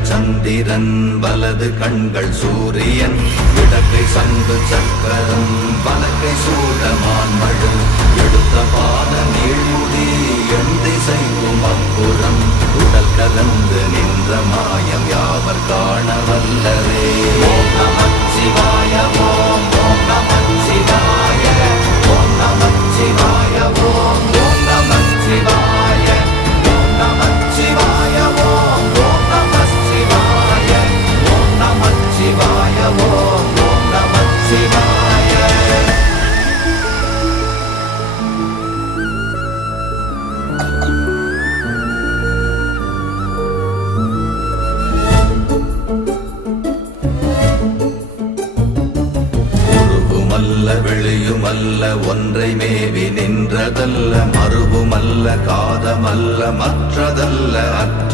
விரல் சந்திரன் வலது கண்கள் சூரியன் இடக்கை சங்கு சக்கரம் வலக்கை சூடமான் மழு எடுத்த பாத நீழ்முடி எந்தை செய்யும் அப்புறம் உடல் கலந்து நின்ற மாயம் யாவர் காண வல்லரே. ஓம் நமச்சிவாய ஓம் ஓம் நமச்சிவாய ஓம் நமச்சிவாய ஓம் ஓம் நமச்சிவாய ஓம் நமச்சிவாய ஓம் ஓம் நமச்சிவாய ஓம் நமச்சிவாய ஓம் ஓம் நமச்சிவாய. வெளியுமல்ல ஒன்றை மேவி நின்றதல்ல மறுவுமல்ல காதமல்ல மற்றதல்ல அற்ற